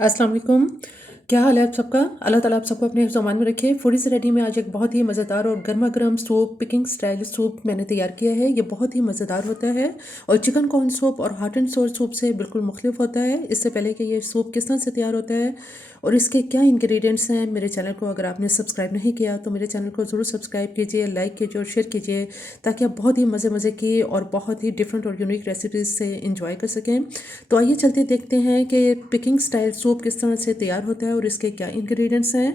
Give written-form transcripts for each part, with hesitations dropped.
अस्सलाम वालेकुम। क्या हाल है आप सबका? अल्लाह ताला आप सबको अपने ज़मान में रखे। फूडी से रेडी में आज एक बहुत ही मज़ेदार और गर्मा गर्म सूप, पिकिंग स्टाइल सूप मैंने तैयार किया है। ये बहुत ही मज़ेदार होता है और चिकन कॉर्न सूप और हॉट एंड सोर सूप से बिल्कुल मुख्तलिफ होता है। इससे पहले कि ये सूप किस तरह से तैयार होता है और इसके क्या इंग्रेडिएंट्स हैं, मेरे चैनल को अगर आपने सब्सक्राइब नहीं किया तो मेरे चैनल को ज़रूर सब्सक्राइब कीजिए, लाइक कीजिए और शेयर कीजिए, ताकि आप बहुत ही मज़े मज़े की और बहुत ही डिफरेंट और यूनिक रेसिपीज़ से इंजॉय कर सकें। तो आइए चलते देखते हैं कि पिकिंग स्टाइल सूप किस तरह से तैयार होता है और इसके क्या इंग्रेडिएंट्स हैं।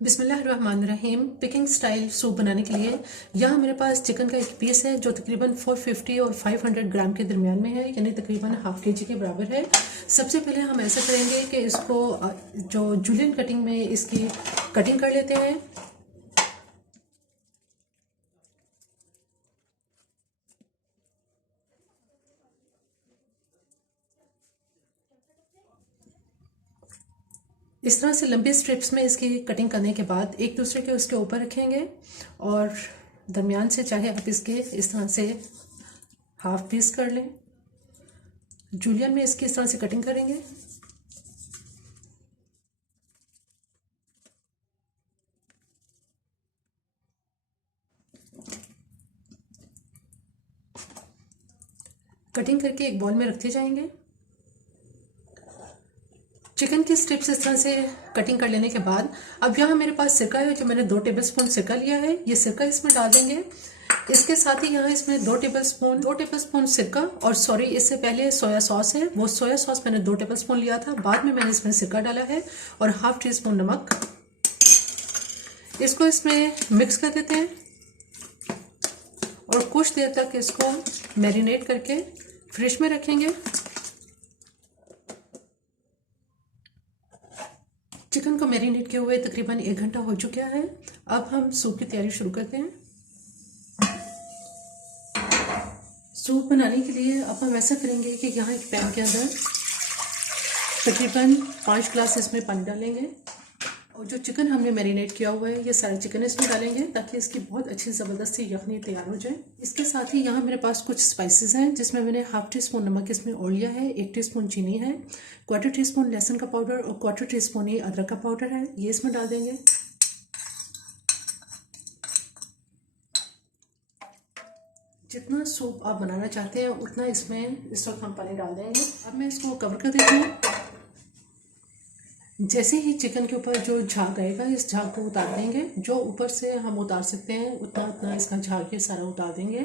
बिस्मिल्लाहिर्रहमानिर्रहीम। पिकिंग स्टाइल सूप बनाने के लिए यहाँ मेरे पास चिकन का एक पीस है जो तकरीबन 450 और 500 ग्राम के दरमियान में है, यानी तकरीबन हाफ के जी के बराबर है। सबसे पहले हम ऐसा करेंगे कि इसको जो जूलियन कटिंग में इसकी कटिंग कर लेते हैं। इस तरह से लंबी स्ट्रिप्स में इसकी कटिंग करने के बाद एक दूसरे के उसके ऊपर रखेंगे और दरमियान से चाहे आप इसके इस तरह से हाफ पीस कर लें। जूलियन में इसकी इस तरह से कटिंग करेंगे। कटिंग करके एक बॉल में रखते जाएंगे। चिकन की स्ट्रिप्स इस तरह से कटिंग कर लेने के बाद अब यहाँ मेरे पास सिरका है, जो मैंने 2 टेबलस्पून सिरका लिया है। ये सिरका इसमें डाल देंगे। इसके साथ ही यहाँ इसमें 2 टेबलस्पून सिरका और सॉरी, इससे पहले सोया सॉस है, वो सोया सॉस मैंने 2 टेबलस्पून लिया था, बाद में मैंने इसमें सिरका डाला है, और हाफ टी स्पून नमक। इसको इसमें मिक्स कर देते हैं और कुछ देर तक इसको मैरिनेट करके फ्रिज में रखेंगे। चिकन को मैरिनेट किए हुए तकरीबन 1 घंटा हो चुका है। अब हम सूप की तैयारी शुरू करते हैं। सूप बनाने के लिए अब हम ऐसा करेंगे कि यहाँ एक पैन के अंदर तकरीबन 5 ग्लास इसमें पानी डालेंगे और जो चिकन हमने मैरिनेट किया हुआ है ये सारा चिकन इसमें डालेंगे ताकि इसकी बहुत अच्छी ज़बरदस्त सी यखनी तैयार हो जाए। इसके साथ ही यहाँ मेरे पास कुछ स्पाइसेस हैं, जिसमें मैंने हाफ टी स्पून नमक इसमें और लिया है, 1 टीस्पून चीनी है, 1/4 टीस्पून लहसुन का पाउडर और 1/4 टीस्पून ही अदरक का पाउडर है, ये इसमें डाल देंगे। जितना सूप आप बनाना चाहते हैं उतना इसमें इस वक्त हम पानी डाल देंगे। अब मैं इसको कवर कर देती हूँ। जैसे ही चिकन के ऊपर जो झाग आएगा इस झाग को उतार देंगे। जो ऊपर से हम उतार सकते हैं उतना उतना इसका झाग ये सारा उतार देंगे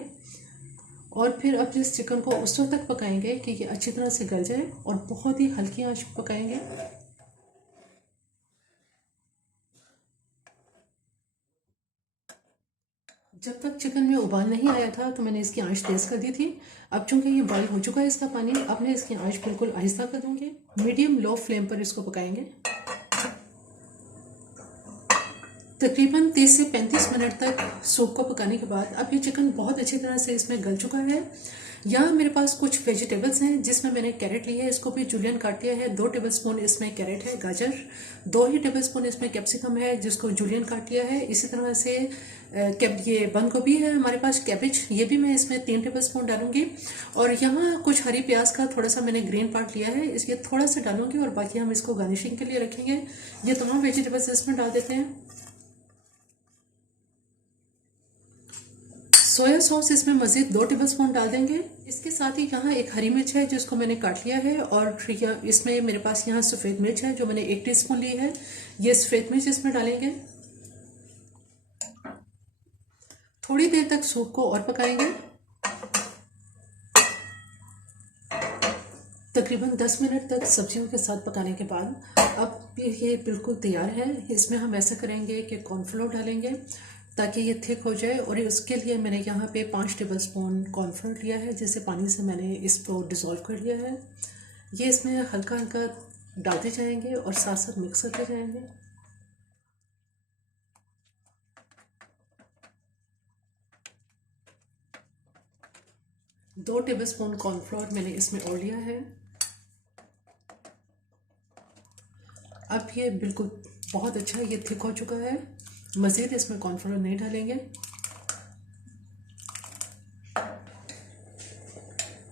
और फिर अब इस चिकन को उस वक्त तक पकाएंगे कि ये अच्छी तरह से गल जाए और बहुत ही हल्की आंच पर पकाएंगे। जब तक चिकन में उबाल नहीं आया था तो मैंने इसकी आंच तेज़ कर दी थी। अब चूंकि ये बॉईल हो चुका है इसका पानी, अब मैं इसकी आंच बिल्कुल आहिस्ता कर दूंगी। मीडियम लो फ्लेम पर इसको पकाएंगे। तकरीबन 30 से 35 मिनट तक सूप को पकाने के बाद अब ये चिकन बहुत अच्छी तरह से इसमें गल चुका है। यहाँ मेरे पास कुछ वेजिटेबल्स हैं, जिसमें मैंने कैरेट ली है, इसको भी जूलियन काट लिया है। 2 टेबलस्पून इसमें कैरेट है, गाजर, 2 ही टेबलस्पून इसमें कैप्सिकम है, जिसको जूलियन काट लिया है। इसी तरह से ये बंद गोभी है हमारे पास, कैबेज, ये भी मैं इसमें 3 टेबलस्पून डालूंगी। और यहाँ कुछ हरी प्याज का थोड़ा सा मैंने ग्रीन पार्ट लिया है, इसलिए थोड़ा सा डालूंगी और बाकी हम इसको गार्निशिंग के लिए रखेंगे। ये तमाम वेजिटेबल्स इसमें डाल देते हैं। सोया सॉस इसमें मज़ीद 2 टेबलस्पून डाल देंगे। इसके साथ ही यहाँ एक हरी मिर्च है जिसको मैंने काट लिया है, और इसमें मेरे पास यहाँ सफ़ेद मिर्च है जो मैंने 1 टीस्पून ली है, ये सफ़ेद मिर्च इसमें डालेंगे। थोड़ी देर तक सूप को और पकाएंगे। तकरीबन 10 मिनट तक सब्जियों के साथ पकाने के बाद अब ये बिल्कुल तैयार है। इसमें हम ऐसा करेंगे कि कॉर्नफ्लोर डालेंगे ताकि ये थिक हो जाए, और उसके लिए मैंने यहाँ पे 5 टेबलस्पून कॉर्नफ्लोर लिया है, जिसे पानी से मैंने इसको डिज़ोल्व कर लिया है। ये इसमें हल्का हल्का डालते जाएंगे और साथ साथ मिक्स करते जाएंगे। दो टेबलस्पून कॉर्नफ्लोर मैंने इसमें और लिया है। अब ये बिल्कुल बहुत अच्छा ये थिक हो चुका है। मज़ीद इसमें कॉर्नफ्लोर नहीं डालेंगे।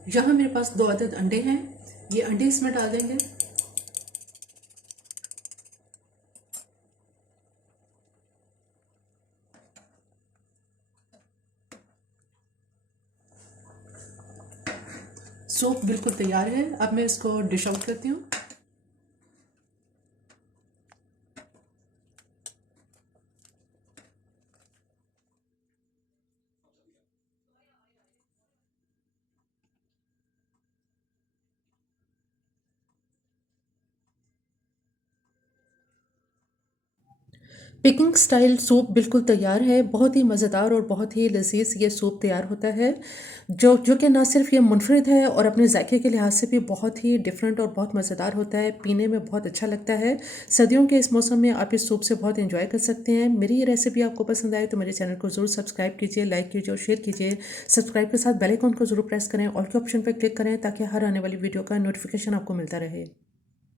यहाँ मेरे पास 2 अदद अंडे हैं, ये अंडे इसमें डाल देंगे। सूप बिल्कुल तैयार है। अब मैं इसको डिश आउट करती हूँ। पिकिंग स्टाइल सूप बिल्कुल तैयार है। बहुत ही मज़ेदार और बहुत ही लज़ीज़ ये सूप तैयार होता है, जो कि ना सिर्फ ये मुनफरिद है और अपने जायके के लिहाज से भी बहुत ही डिफरेंट और बहुत मज़ेदार होता है। पीने में बहुत अच्छा लगता है। सर्दियों के इस मौसम में आप इस सूप से बहुत इंजॉय कर सकते हैं। मेरी ये रेसिपी आपको पसंद आए तो मेरे चैनल को ज़रूर सब्सक्राइब कीजिए, लाइक कीजिए और शेयर कीजिए। सब्सक्राइब के साथ बेल आइकन को ज़रूर प्रेस करें, ऑल के ऑप्शन पर क्लिक करें ताकि हर आने वाली वीडियो का नोटिफिकेशन आपको मिलता रहे।